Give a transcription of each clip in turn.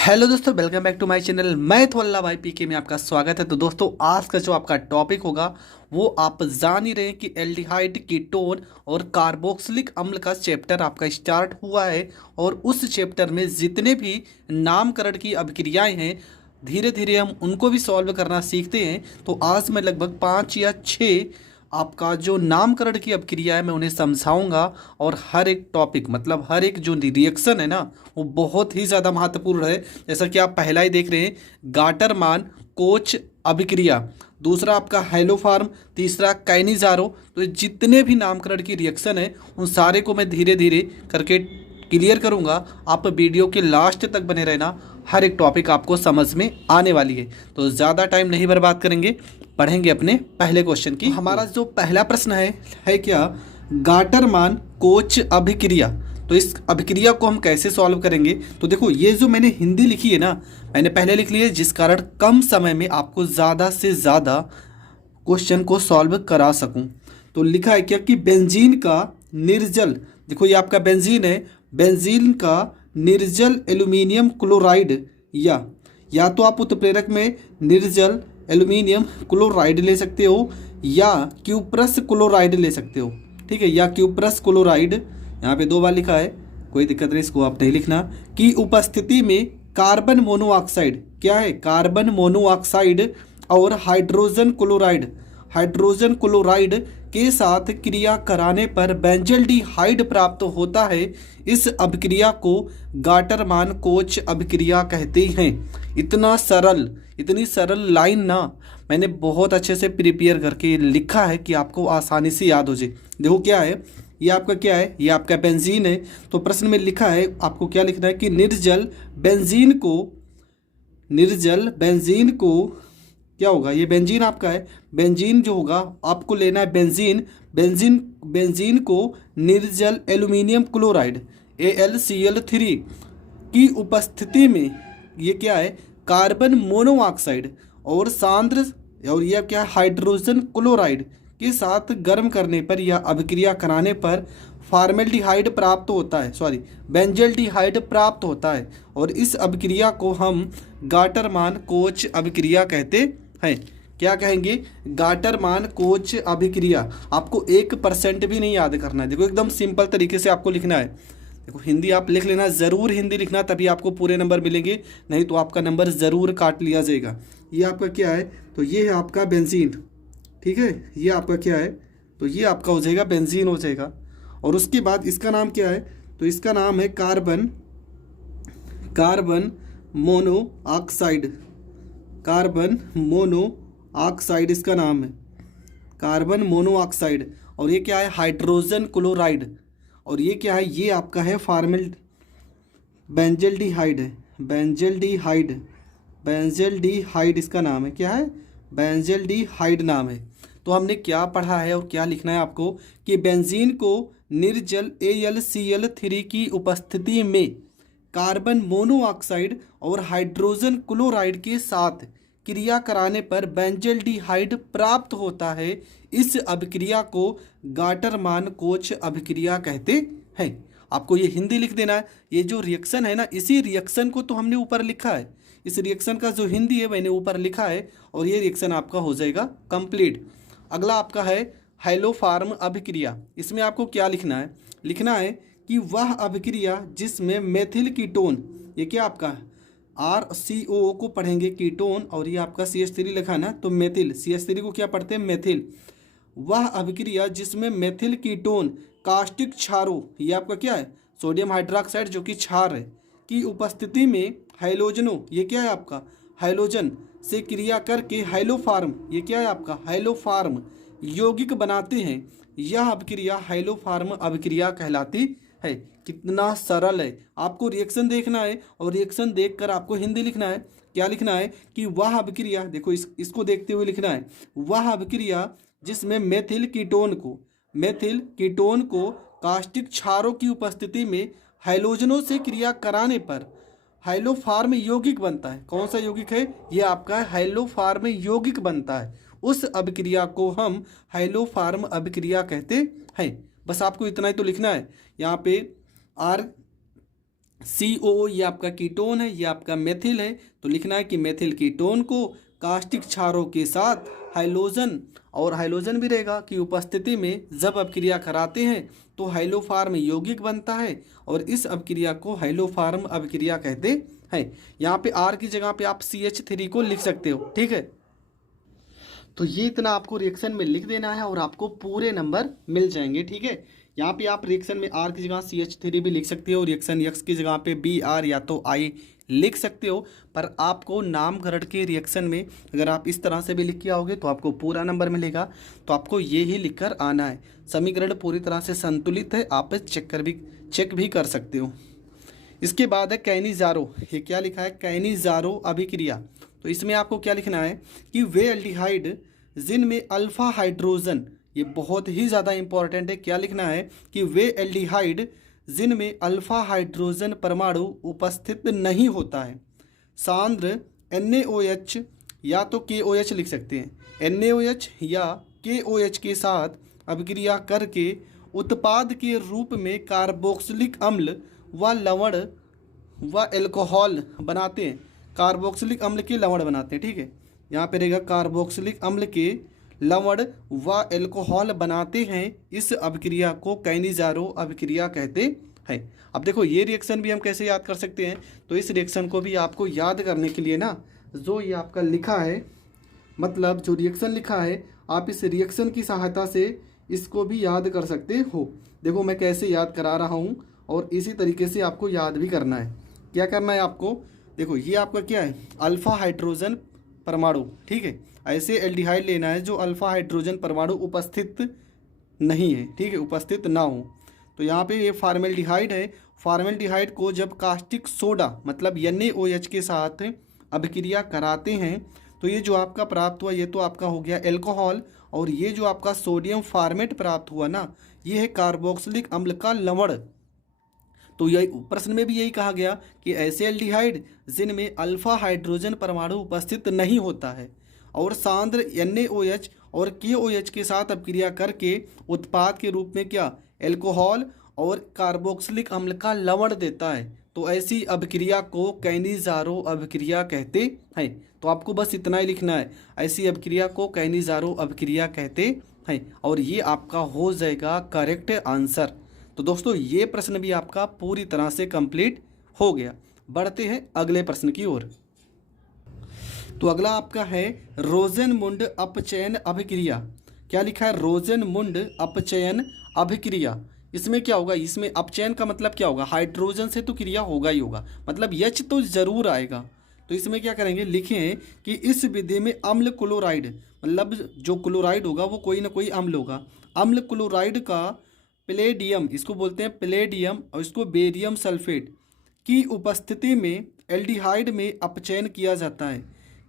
Hello दोस्तों, welcome back to my channel. मैं थोल्ला भाई पीके में आपका स्वागत है। तो दोस्तों, आज का जो आपका टॉपिक होगा वो आप जान ही रहे हैं कि एल्डिहाइड, कीटोन और कार्बोक्सिलिक अम्ल का चैप्टर आपका स्टार्ट हुआ है। और उस चैप्टर में जितने भी नामकरण की अभिक्रियाएं हैं, धीरे धीरे हम उनको भी सॉल्व करना सीखते हैं। तो आज मैं लगभग 5 या 6 आपका जो नामकरण की अभिक्रिया है मैं उन्हें समझाऊंगा। और हर एक टॉपिक मतलब हर एक जो रिएक्शन है ना, वो बहुत ही ज़्यादा महत्वपूर्ण है। जैसा कि आप पहला ही देख रहे हैं, गाटरमान कोच अभिक्रिया, दूसरा आपका हेलोफार्म, तीसरा कैनिजारो। तो ये जितने भी नामकरण की रिएक्शन है उन सारे को मैं धीरे धीरे करके क्लियर करूंगा। आप वीडियो के लास्ट तक बने रहना, हर एक टॉपिक आपको समझ में आने वाली है। तो ज़्यादा टाइम नहीं बर्बाद करेंगे, पढ़ेंगे अपने पहले क्वेश्चन की। हमारा जो पहला प्रश्न है क्या, गाटरमान कोच अभिक्रिया। तो इस अभिक्रिया को हम कैसे सॉल्व करेंगे? तो देखो, ये जो मैंने हिंदी लिखी है ना, मैंने पहले लिख ली है, जिस कारण कम समय में आपको ज़्यादा से ज़्यादा क्वेश्चन को सॉल्व करा सकूं। तो लिखा है क्या कि बेंजीन का निर्जल, देखो ये आपका बेंजीन है, बेंजीन का निर्जल एल्यूमिनियम क्लोराइड, या तो आप उत्प्रेरक में निर्जल एल्यूमिनियम क्लोराइड ले सकते हो या क्यूप्रस क्लोराइड ले सकते हो। ठीक है, या क्यूप्रस क्लोराइड, यहाँ पे 2 बार लिखा है, कोई दिक्कत नहीं, इसको आप नहीं लिखना, की उपस्थिति में कार्बन मोनोऑक्साइड, क्या है, कार्बन मोनोऑक्साइड और हाइड्रोजन क्लोराइड के साथ क्रिया कराने पर बेंजल्डिहाइड प्राप्त होता है। इस अभिक्रिया को गाटरमान कोच अभिक्रिया कहते हैं। इतना सरल, इतनी सरल लाइन ना मैंने बहुत अच्छे से प्रिपेयर करके लिखा है कि आपको आसानी से याद हो जाए। देखो क्या है, ये आपका क्या है, ये आपका बेंजीन है। तो प्रश्न में लिखा है, आपको क्या लिखना है कि निर्जल बेंजीन को क्या होगा, ये बेंजीन आपका है, बेंजीन जो होगा आपको लेना है बेंजीन को निर्जल एल्यूमिनियम क्लोराइड AlCl3 की उपस्थिति में, ये क्या है, कार्बन मोनोऑक्साइड और यह क्या, हाइड्रोजन क्लोराइड के साथ गर्म करने पर या अभिक्रिया कराने पर बेंजल्डिहाइड प्राप्त होता है। और इस अभिक्रिया को हम गाटरमान कोच अभिक्रिया कहते हैं। क्या कहेंगे, गाटरमान कोच अभिक्रिया। आपको 1% भी नहीं याद करना है। देखो एकदम सिंपल तरीके से आपको लिखना है। देखो हिंदी आप लिख लेना, ज़रूर हिंदी लिखना, तभी आपको पूरे नंबर मिलेंगे, नहीं तो आपका नंबर ज़रूर काट लिया जाएगा। ये आपका क्या है, तो ये है आपका बेंजीन। ठीक है, ये आपका क्या है, तो ये आपका हो जाएगा बेंजीन हो जाएगा। और उसके बाद इसका नाम क्या है, तो इसका नाम है कार्बन मोनोऑक्साइड, इसका नाम है कार्बन मोनोऑक्साइड। और ये क्या है, हाइड्रोजन क्लोराइड। और ये क्या है, ये आपका है बेंजल्डिहाइड इसका नाम है, क्या है, बेंजल्डिहाइड नाम है। तो हमने क्या पढ़ा है और क्या लिखना है आपको कि बेंजीन को निर्जल AlCl3 की उपस्थिति में कार्बन मोनोऑक्साइड और हाइड्रोजन क्लोराइड के साथ क्रिया कराने पर बेंजल्डिहाइड प्राप्त होता है। इस अभिक्रिया को गाटरमान कोच अभिक्रिया कहते हैं। आपको ये हिंदी लिख देना है। ये जो रिएक्शन है ना, इसी रिएक्शन को तो हमने ऊपर लिखा है, इस रिएक्शन का जो हिंदी है मैंने ऊपर लिखा है, और ये रिएक्शन आपका हो जाएगा कंप्लीट। अगला आपका है हेलोफार्म अभिक्रिया। इसमें आपको क्या लिखना है, कि वह अभिक्रिया जिसमें मेथिल कीटोन, ये क्या आपका RCOO को पढ़ेंगे कीटोन, और ये आपका CH3 लिखा है ना, तो मेथिल, CH3 को क्या पढ़ते हैं, मेथिल। वह अभिक्रिया जिसमें मेथिल कीटोन कास्टिक क्षारों, ये आपका क्या है, सोडियम हाइड्रोक्साइड जो कि क्षार है, की उपस्थिति में हैलोजनों, ये क्या है आपका, हैलोजन से क्रिया करके हैलोफार्म, ये क्या है आपका, हैलोफार्म यौगिक बनाते हैं। यह अभिक्रिया हैलोफार्म अभिक्रिया कहलाती है। कितना सरल है। आपको रिएक्शन देखना है और रिएक्शन देखकर आपको हिंदी लिखना है। क्या लिखना है कि वह अभिक्रिया, देखो इसको देखते हुए लिखना है, वह अभिक्रिया जिसमें मेथिल कीटोन को कास्टिक क्षारों की उपस्थिति में हैलोजनों से क्रिया कराने पर हैलोफार्म यौगिक बनता है। कौन सा यौगिक है, ये आपका हैलोफार्म यौगिक बनता है। उस अभिक्रिया को हम हैलोफार्म अभिक्रिया कहते हैं। बस आपको इतना ही तो लिखना है। यहाँ पे COO ये आपका कीटोन है, ये आपका मेथिल है। तो लिखना है कि मेथिल कीटोन को कास्टिक क्षारों के साथ हाइलोजन, और हाइलोजन भी रहेगा कि उपस्थिति में जब अपक्रिया कराते हैं तो हाइलोफार्म यौगिक बनता है, और इस अपक्रिया को हाइलोफार्म अपक्रिया कहते हैं। यहाँ पे R की जगह पे आप CH3 को लिख सकते हो, ठीक है। तो ये इतना आपको रिएक्शन में लिख देना है और आपको पूरे नंबर मिल जाएंगे, ठीक है। यहाँ पे आप रिएक्शन में R की जगह CH3 भी लिख सकते हो, रिएक्शन X की जगह पे BR या तो I लिख सकते हो। पर आपको नामकरण के रिएक्शन में अगर आप इस तरह से भी लिख के आओगे तो आपको पूरा नंबर मिलेगा। तो आपको ये ही लिख कर आना है। समीकरण पूरी तरह से संतुलित है, आप चेक भी कर सकते हो। इसके बाद है कैनिजारो। ये क्या लिखा है? कैनिजारो अभिक्रिया। तो इसमें आपको क्या लिखना है कि वे एल्डिहाइड जिनमें अल्फा हाइड्रोजन, ये बहुत ही ज़्यादा इंपॉर्टेंट है। क्या लिखना है कि वे एल्डिहाइड जिनमें अल्फा हाइड्रोजन परमाणु उपस्थित नहीं होता है, सांद्र NaOH या तो KOH लिख सकते हैं, NaOH या KOH के साथ अभिक्रिया करके उत्पाद के रूप में कार्बोक्सिलिक अम्ल व लवण व एल्कोहल बनाते हैं। कार्बोक्सिलिक अम्ल के लवण बनाते हैं, ठीक है। यहाँ पे रहेगा कार्बोक्सिलिक अम्ल के लवण व एल्कोहल बनाते हैं। इस अभिक्रिया को कैनिजारो अभिक्रिया कहते हैं। अब देखो ये रिएक्शन भी हम कैसे याद कर सकते हैं। तो इस रिएक्शन को भी आपको याद करने के लिए ना, जो ये आपका लिखा है, मतलब जो रिएक्शन लिखा है, आप इस रिएक्शन की सहायता से इसको भी याद कर सकते हो। देखो मैं कैसे याद करा रहा हूँ, और इसी तरीके से आपको याद भी करना है। क्या करना है आपको? देखो ये आपका क्या है? अल्फा हाइड्रोजन परमाणु, ठीक है। ऐसे एल्डिहाइड लेना है जो अल्फा हाइड्रोजन परमाणु उपस्थित नहीं है, ठीक है, उपस्थित ना हो। तो यहाँ पे ये फार्मेल्डिहाइड है। फार्मेल्डिहाइड को जब कास्टिक सोडा मतलब NaOH के साथ अभिक्रिया कराते हैं तो ये जो आपका प्राप्त हुआ, ये तो आपका हो गया एल्कोहल, और ये जो आपका सोडियम फार्मेट प्राप्त हुआ ना, ये है कार्बोक्सिलिक अम्ल का लवण। तो यही प्रश्न में भी यही कहा गया कि ऐसे एल्डिहाइड जिनमें अल्फा हाइड्रोजन परमाणु उपस्थित नहीं होता है और सांद्र NaOH और KOH के साथ अपक्रिया करके उत्पाद के रूप में क्या एल्कोहल और कार्बोक्सिलिक अम्ल का लवण देता है, तो ऐसी अभिक्रिया को कैनिजारो अभिक्रिया कहते हैं। तो आपको बस इतना ही लिखना है, ऐसी अभिक्रिया को कैनिजारो अभिक्रिया कहते हैं, और ये आपका हो जाएगा करेक्ट आंसर। तो दोस्तों ये प्रश्न भी आपका पूरी तरह से कंप्लीट हो गया। बढ़ते हैं अगले प्रश्न की ओर। तो अगला आपका है रोजेनमुंड अपचयन अभिक्रिया। क्या लिखा है? रोजेनमुंड अपचयन अभिक्रिया। इसमें क्या होगा? इसमें अपचयन का मतलब क्या होगा? हाइड्रोजन से तो क्रिया होगा ही होगा, मतलब H तो जरूर आएगा। तो इसमें क्या करेंगे? लिखें कि इस विधि में अम्ल क्लोराइड, मतलब जो क्लोराइड होगा वो कोई ना कोई अम्ल होगा। अम्ल क्लोराइड का प्लेडियम, इसको बोलते हैं प्लेडियम, और इसको बेरियम सल्फेट की उपस्थिति में एल्डिहाइड में अपचयन किया जाता है।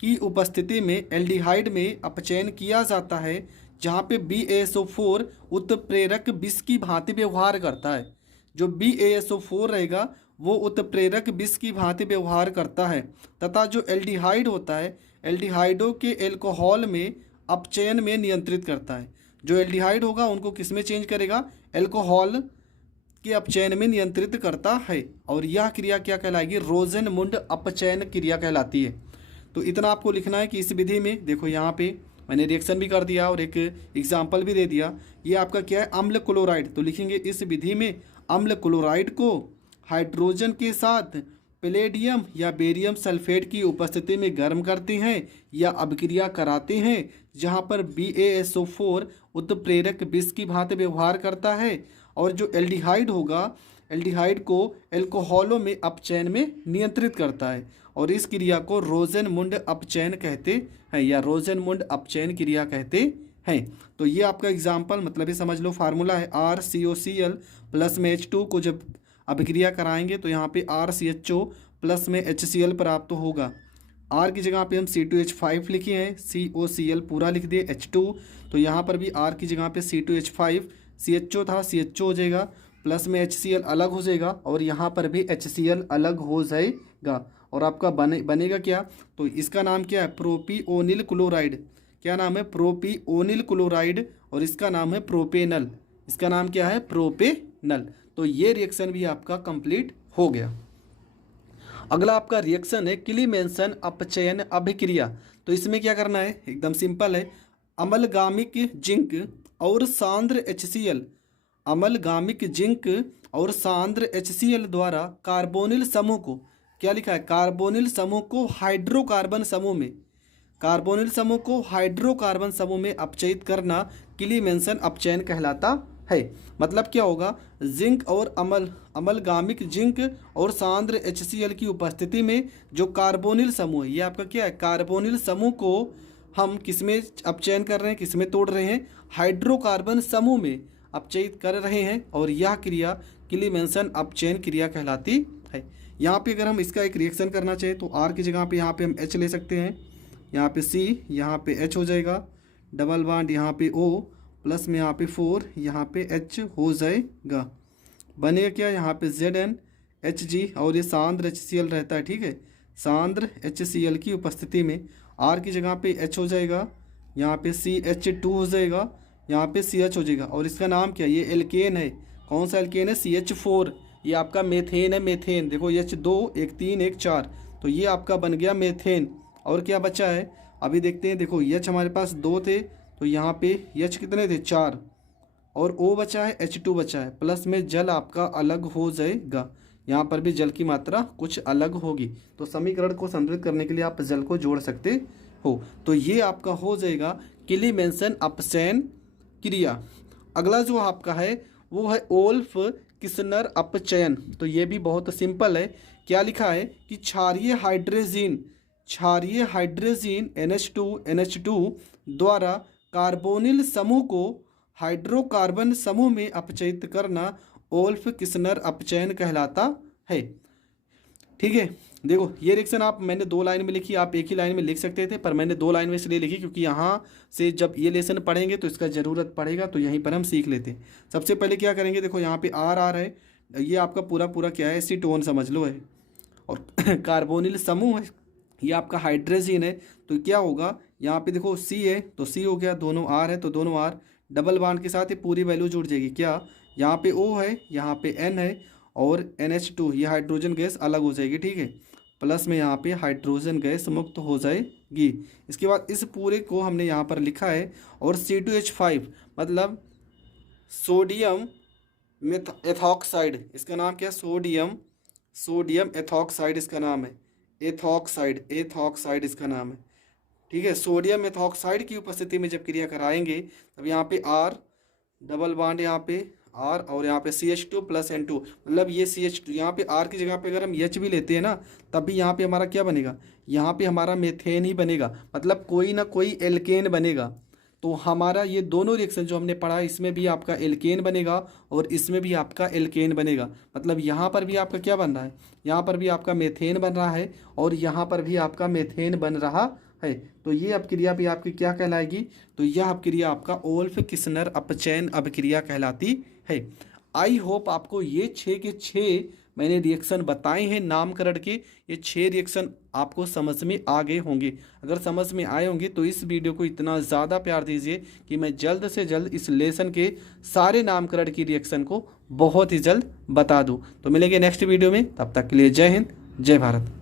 की उपस्थिति में एल्डिहाइड में अपचयन किया जाता है, जहाँ पे BaSO4 उत्प्रेरक विष की भांति व्यवहार करता है। जो BaSO4 रहेगा वो उत्प्रेरक विष की भांति व्यवहार करता है, तथा जो एल्डिहाइड होता है एल्डिहाइडों के एल्कोहल में अपचयन में नियंत्रित करता है। जो एल्डिहाइड होगा उनको किस में चेंज करेगा? एल्कोहल के अपचयन में नियंत्रित करता है, और यह क्रिया क्या कहलाएगी? रोजेनमुंड अपचयन क्रिया कहलाती है। तो इतना आपको लिखना है कि इस विधि में, देखो यहाँ पे मैंने रिएक्शन भी कर दिया और एक एग्जाम्पल भी दे दिया। ये आपका क्या है? अम्ल क्लोराइड। तो लिखेंगे इस विधि में अम्ल क्लोराइड को हाइड्रोजन के साथ प्लेडियम या बेरियम सल्फेट की उपस्थिति में गर्म करते हैं या अभिक्रिया कराते हैं, जहाँ पर BaSO4 उत्प्रेरक विष की भांति व्यवहार करता है, और जो एल्डिहाइड होगा एल्डिहाइड को एल्कोहलों में अपचयन में नियंत्रित करता है, और इस क्रिया को रोजेनमुंड अपचयन कहते हैं या रोजेनमुंड अपचयन क्रिया कहते हैं। तो ये आपका एग्जाम्पल, मतलब ये समझ लो फार्मूला है RCOCl प्लस में H2 को जब अभिक्रिया कराएंगे तो यहाँ पे RCHO प्लस में HCl प्राप्त होगा। R की जगह पे हम C2H5 लिखे हैं, COCl पूरा लिख दिए, H2, तो यहाँ पर भी R की जगह पे C2H5, CHO था CHO हो जाएगा, प्लस में HCl अलग हो जाएगा, और यहाँ पर भी HCl अलग हो जाएगा, और आपका बनेगा क्या? तो इसका नाम क्या है? प्रोपिओनिल क्लोराइड। क्या नाम है? प्रोपिओनिल क्लोराइड, और इसका नाम है प्रोपेनल। इसका नाम क्या है? प्रोपेनल। तो ये रिएक्शन भी आपका कंप्लीट हो गया। अगला आपका रिएक्शन है क्लीमेंसन अपचयन अभिक्रिया। तो इसमें क्या करना है, एकदम सिंपल है। अम्लगामिक जिंक और सांद्र HCl, अम्लगामिक जिंक और सांद्र HCl द्वारा कार्बोनिल समूह को, क्या लिखा है, कार्बोनिल समूह को हाइड्रोकार्बन समूह में, कार्बोनिल समूह को हाइड्रोकार्बन समूह में अपचयित करना क्लीमेंसन अपचयन कहलाता है। मतलब क्या होगा, जिंक और अम्लगामिक जिंक और सांद्र HCl की उपस्थिति में जो कार्बोनिल समूह है, ये आपका क्या है, कार्बोनिल समूह को हम किसमें अपचयन कर रहे हैं, किसमें तोड़ रहे हैं, हाइड्रोकार्बन समूह में अपचयित कर रहे हैं, और यह क्रिया क्लीमेंसन अपचयन क्रिया कहलाती है। यहाँ पे अगर हम इसका एक रिएक्शन करना चाहें तो R की जगह पे यहाँ पे हम H ले सकते हैं, यहाँ पे C, यहाँ पे H हो जाएगा, डबल बॉन्ड यहाँ पे O, प्लस में यहाँ पे 4, यहाँ पे H हो जाएगा, बनेगा क्या, यहाँ पे ZnHG, और ये सांद्र HCl रहता है, ठीक है, सांद्र HCl की उपस्थिति में R की जगह पे H हो जाएगा, यहाँ पे CH2 हो जाएगा, यहाँ पे CH हो जाएगा, और इसका नाम क्या है, ये एल्केन है। कौन सा एल्केन है, CH4, ये आपका मेथेन है, मेथेन। देखो H2, एक 3 एक 4, तो ये आपका बन गया मेथेन। और क्या बचा है, अभी देखते हैं। देखो H हमारे पास 2 थे, तो यहाँ पे H कितने थे, 4, और O बचा है, H2 बचा है, प्लस में जल आपका अलग हो जाएगा, यहाँ पर भी जल की मात्रा कुछ अलग होगी। तो समीकरण को संतुलित करने के लिए आप जल को जोड़ सकते हो। तो ये आपका हो जाएगा क्लीमेंसन अपचयन क्रिया। अगला जो आपका है वो है ओल्फ किस्नर अपचयन। तो ये भी बहुत सिंपल है। क्या लिखा है कि क्षारीय हाइड्रोजीन NH2 द्वारा कार्बोनिल समूह को हाइड्रोकार्बन समूह में अपचयित करना ओल्फ किस्नर अपचयन कहलाता है। ठीक है, देखो ये रिएक्शन मैंने 2 लाइन में लिखी, आप एक ही लाइन में लिख सकते थे, पर मैंने 2 लाइन में इसलिए लिखी क्योंकि यहाँ से जब ये लेसन पढ़ेंगे तो इसका ज़रूरत पड़ेगा, तो यहीं पर हम सीख लेते हैं। सबसे पहले क्या करेंगे, देखो यहाँ पे R है, ये आपका पूरा क्या है, एसीटोन समझ लो है, और कार्बोनिल समूह है, ये आपका हाइड्रोजन है। तो क्या होगा, यहाँ पे देखो C है तो C हो गया, दोनों R है तो दोनों R, डबल बॉन्ड के साथ ये पूरी वैल्यू जुड़ जाएगी। क्या, यहाँ पे O है, यहाँ पे N है, और NH2 ये हाइड्रोजन गैस अलग हो जाएगी, ठीक है, प्लस में यहाँ पे हाइड्रोजन गैस मुक्त हो जाएगी। इसके बाद इस पूरे को हमने यहाँ पर लिखा है, और C2H5 मतलब सोडियम एथॉक्साइड, इसका नाम क्या है, सोडियम एथॉक्साइड इसका नाम है, एथॉक्साइड इसका नाम है, ठीक है। सोडियम एथॉक्साइड की उपस्थिति में जब क्रिया कराएंगे तब यहाँ पे R, डबल बॉन्ड यहाँ पे R, और यहाँ पे CH2 प्लस N2, मतलब ये CH2, यहाँ पे R की जगह पे अगर हम H भी लेते हैं ना, तब भी यहाँ पे हमारा क्या बनेगा, यहाँ पे हमारा मेथेन ही बनेगा, मतलब कोई ना कोई एल्केन बनेगा। तो हमारा ये दोनों रिएक्शन जो हमने पढ़ा, इसमें भी आपका एल्केन बनेगा और इसमें भी आपका एल्केन बनेगा। मतलब यहाँ पर भी आपका क्या बन रहा है, यहाँ पर भी आपका मेथेन बन रहा है और यहाँ पर भी आपका मेथेन बन रहा है। तो ये अपक्रिया भी आपकी क्या कहलाएगी, तो यह अपक्रिया आपका ओल्फ किस्नर अपचयन अपक्रिया कहलाती है। आई होप आपको ये 6 के 6 मैंने रिएक्शन बताए हैं नामकरण के, ये 6 रिएक्शन आपको समझ में आ गए होंगे। अगर समझ में आए होंगे तो इस वीडियो को इतना ज़्यादा प्यार दीजिए कि मैं जल्द से जल्द इस लेसन के सारे नामकरण की रिएक्शन को बहुत ही जल्द बता दूं। तो मिलेंगे नेक्स्ट वीडियो में, तब तक के लिए जय हिंद, जय भारत।